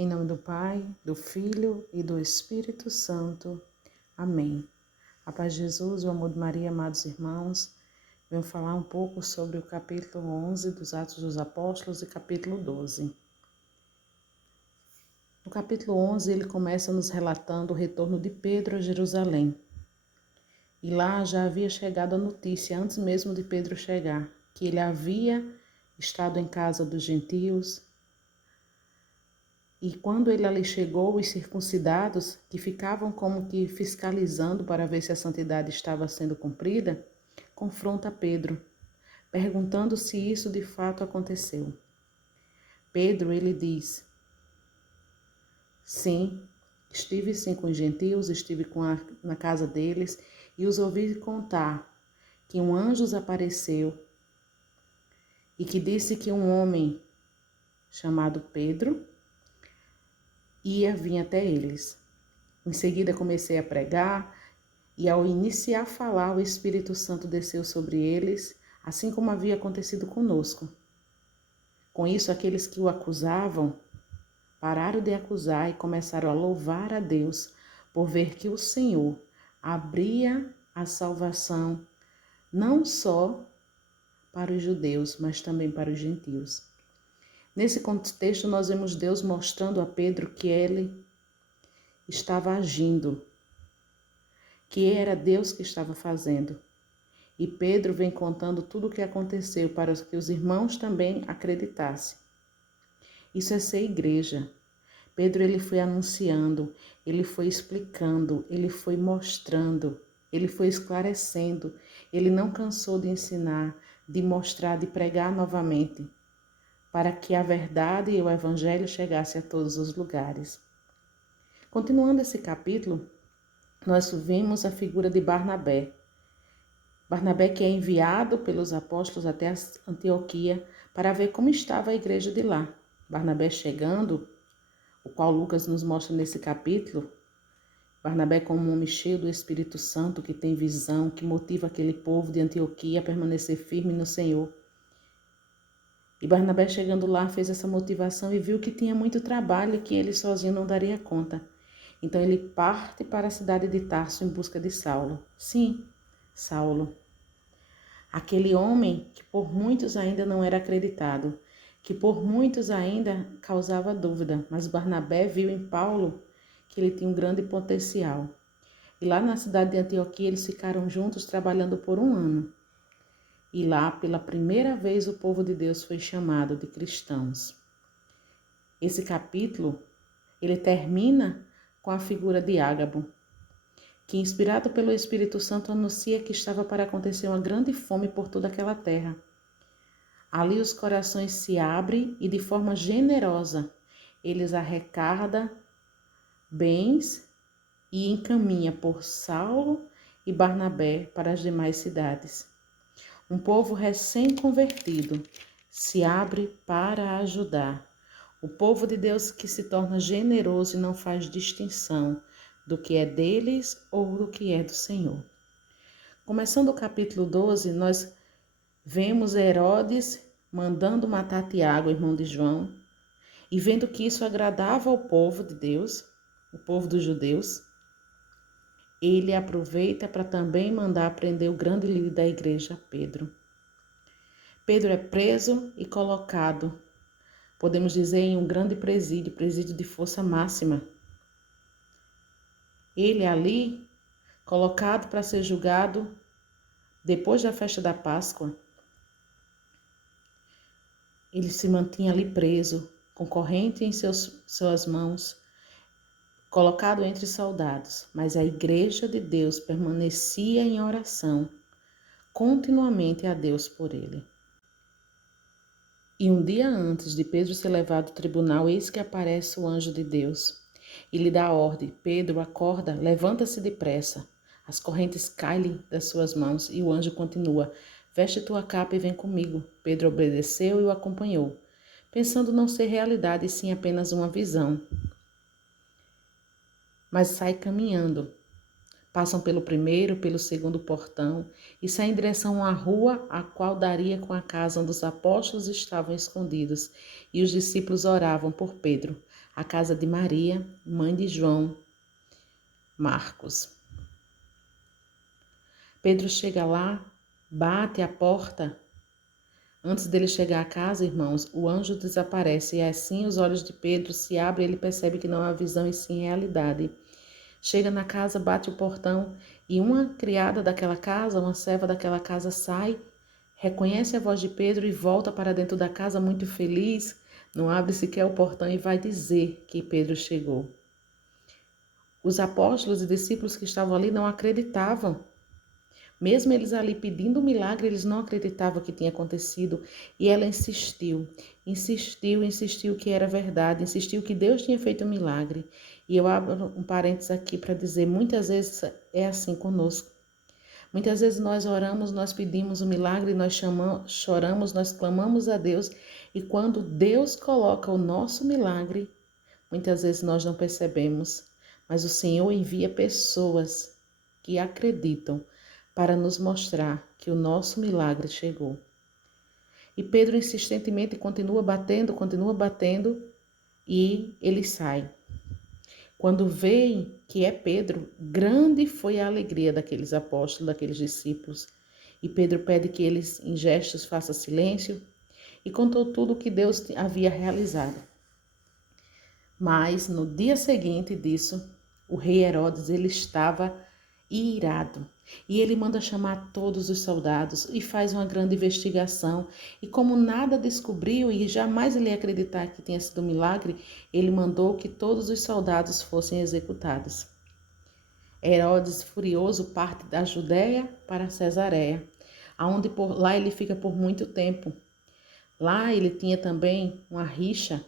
Em nome do Pai, do Filho e do Espírito Santo. Amém. A paz de Jesus, o amor de Maria, amados irmãos, venho falar um pouco sobre o capítulo 11 dos Atos dos Apóstolos e capítulo 12. No capítulo 11, ele começa nos relatando o retorno de Pedro a Jerusalém. E lá já havia chegado a notícia, antes mesmo de Pedro chegar, que ele havia estado em casa dos gentios. E quando ele ali chegou, os circuncidados, que ficavam como que fiscalizando para ver se a santidade estava sendo cumprida, confronta Pedro, perguntando se isso de fato aconteceu. Pedro, ele diz: sim, estive sim com os gentios, estive na casa deles e os ouvi contar que um anjo os apareceu e que disse que um homem chamado Pedro ia vir até eles. Em seguida comecei a pregar e ao iniciar a falar, o Espírito Santo desceu sobre eles, assim como havia acontecido conosco. Com isso, aqueles que o acusavam pararam de acusar e começaram a louvar a Deus por ver que o Senhor abria a salvação não só para os judeus, mas também para os gentios. Nesse contexto, nós vemos Deus mostrando a Pedro que ele estava agindo, que era Deus que estava fazendo. E Pedro vem contando tudo o que aconteceu para que os irmãos também acreditassem. Isso é ser igreja. Pedro, ele foi anunciando, ele foi explicando, ele foi mostrando, ele foi esclarecendo. Ele não cansou de ensinar, de mostrar, de pregar novamente, para que a verdade e o evangelho chegassem a todos os lugares. Continuando esse capítulo, nós vimos a figura de Barnabé. Barnabé que é enviado pelos apóstolos até Antioquia para ver como estava a igreja de lá. Barnabé chegando, o qual Lucas nos mostra nesse capítulo, Barnabé como um homem cheio do Espírito Santo, que tem visão, que motiva aquele povo de Antioquia a permanecer firme no Senhor. E Barnabé chegando lá fez essa motivação e viu que tinha muito trabalho e que ele sozinho não daria conta. Então ele parte para a cidade de Tarso em busca de Saulo. Sim, Saulo. Aquele homem que por muitos ainda não era acreditado, que por muitos ainda causava dúvida, mas Barnabé viu em Paulo que ele tinha um grande potencial. E lá na cidade de Antioquia eles ficaram juntos trabalhando por 1 ano. E lá, pela primeira vez, o povo de Deus foi chamado de cristãos. Esse capítulo, ele termina com a figura de Ágabo, que, inspirado pelo Espírito Santo, anuncia que estava para acontecer uma grande fome por toda aquela terra. Ali os corações se abrem e, de forma generosa, eles arrecadam bens e encaminham por Saulo e Barnabé para as demais cidades. Um povo recém-convertido se abre para ajudar. O povo de Deus que se torna generoso e não faz distinção do que é deles ou do que é do Senhor. Começando o capítulo 12, nós vemos Herodes mandando matar Tiago, irmão de João, e vendo que isso agradava ao povo de Deus, o povo dos judeus, ele aproveita para também mandar prender o grande líder da igreja, Pedro. Pedro é preso e colocado, podemos dizer, em um grande presídio de força máxima. Ele ali, colocado para ser julgado depois da festa da Páscoa, ele se mantinha ali preso, com corrente em suas mãos, colocado entre soldados, mas a igreja de Deus permanecia em oração, continuamente a Deus por ele. E um dia antes de Pedro ser levado ao tribunal, eis que aparece o anjo de Deus e lhe dá a ordem: Pedro, acorda, levanta-se depressa. As correntes caem das suas mãos e o anjo continua: veste tua capa e vem comigo. Pedro obedeceu e o acompanhou, pensando não ser realidade e sim apenas uma visão. Mas sai caminhando. Passam pelo primeiro, pelo segundo portão e saem em direção à rua, a qual daria com a casa onde os apóstolos estavam escondidos, e os discípulos oravam por Pedro. à casa de Maria, mãe de João Marcos. Pedro chega lá, bate a porta. Antes dele chegar à casa, irmãos, o anjo desaparece e assim os olhos de Pedro se abrem e ele percebe que não é uma visão e sim realidade. Chega na casa, bate o portão e uma criada daquela casa, uma serva daquela casa sai, reconhece a voz de Pedro e volta para dentro da casa muito feliz, não abre sequer o portão e vai dizer que Pedro chegou. Os apóstolos e discípulos que estavam ali não acreditavam. Mesmo eles ali pedindo um milagre, eles não acreditavam que tinha acontecido. E ela insistiu que era verdade, insistiu que Deus tinha feito um milagre. E eu abro um parênteses aqui para dizer, muitas vezes é assim conosco. Muitas vezes nós oramos, nós pedimos um milagre, nós choramos, nós clamamos a Deus. E quando Deus coloca o nosso milagre, muitas vezes nós não percebemos. Mas o Senhor envia pessoas que acreditam para nos mostrar que o nosso milagre chegou. E Pedro insistentemente continua batendo e ele sai. Quando veem que é Pedro, grande foi a alegria daqueles apóstolos, daqueles discípulos. E Pedro pede que eles, em gestos, façam silêncio e contou tudo o que Deus havia realizado. Mas no dia seguinte disso, o rei Herodes ele estava irado. E ele manda chamar todos os soldados e faz uma grande investigação. E como nada descobriu e jamais ele ia acreditar que tinha sido um milagre, ele mandou que todos os soldados fossem executados. Herodes, furioso, parte da Judéia para Cesareia, aonde lá ele fica por muito tempo. Lá ele tinha também uma rixa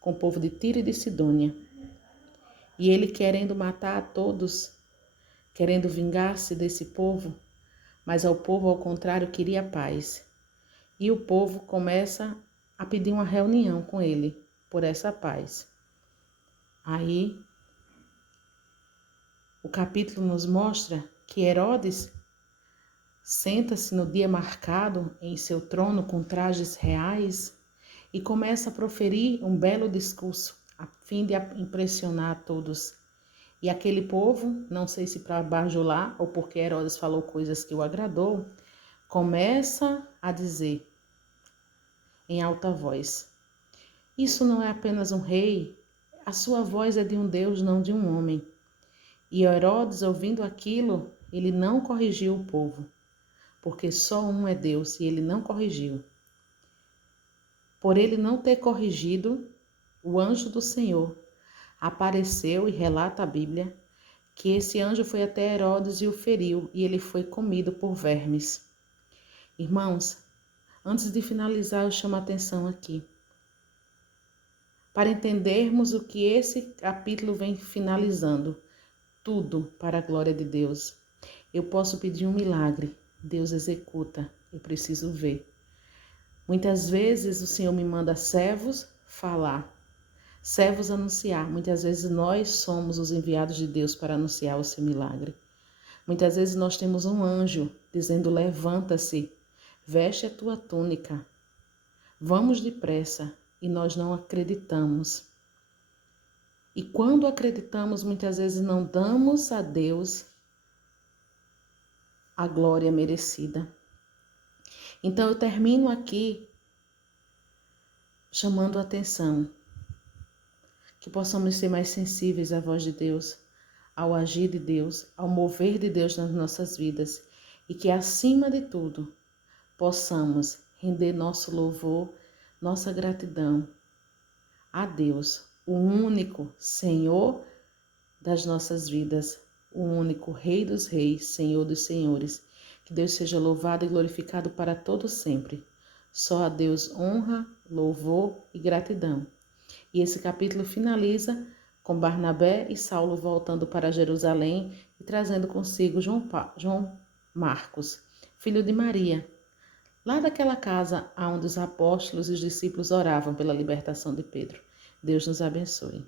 com o povo de Tiro e de Sidônia. E ele querendo matar a todos, querendo vingar-se desse povo, mas ao povo, ao contrário, queria paz. E o povo começa a pedir uma reunião com ele por essa paz. Aí, o capítulo nos mostra que Herodes senta-se no dia marcado em seu trono com trajes reais e começa a proferir um belo discurso a fim de impressionar a todos. E aquele povo, não sei se para bajular ou porque Herodes falou coisas que o agradou, começa a dizer em alta voz: isso não é apenas um rei, a sua voz é de um Deus, não de um homem. E Herodes, ouvindo aquilo, ele não corrigiu o povo, porque só um é Deus e ele não corrigiu. Por ele não ter corrigido, o anjo do Senhor apareceu e relata a Bíblia que esse anjo foi até Herodes e o feriu, e ele foi comido por vermes. Irmãos, antes de finalizar, eu chamo a atenção aqui. Para entendermos o que esse capítulo vem finalizando, tudo para a glória de Deus. Eu posso pedir um milagre, Deus executa, eu preciso ver. Muitas vezes o Senhor me manda servos falar, servos anunciar. Muitas vezes nós somos os enviados de Deus para anunciar o seu milagre. Muitas vezes nós temos um anjo dizendo: levanta-se, veste a tua túnica, vamos depressa, e nós não acreditamos. E quando acreditamos, muitas vezes não damos a Deus a glória merecida. Então eu termino aqui chamando a atenção, que possamos ser mais sensíveis à voz de Deus, ao agir de Deus, ao mover de Deus nas nossas vidas, e que acima de tudo possamos render nosso louvor, nossa gratidão a Deus, o único Senhor das nossas vidas, o único Rei dos Reis, Senhor dos Senhores. Que Deus seja louvado e glorificado para todo sempre. Só a Deus honra, louvor e gratidão. E esse capítulo finaliza com Barnabé e Saulo voltando para Jerusalém e trazendo consigo João Marcos, filho de Maria, lá daquela casa onde os apóstolos e os discípulos oravam pela libertação de Pedro. Deus nos abençoe.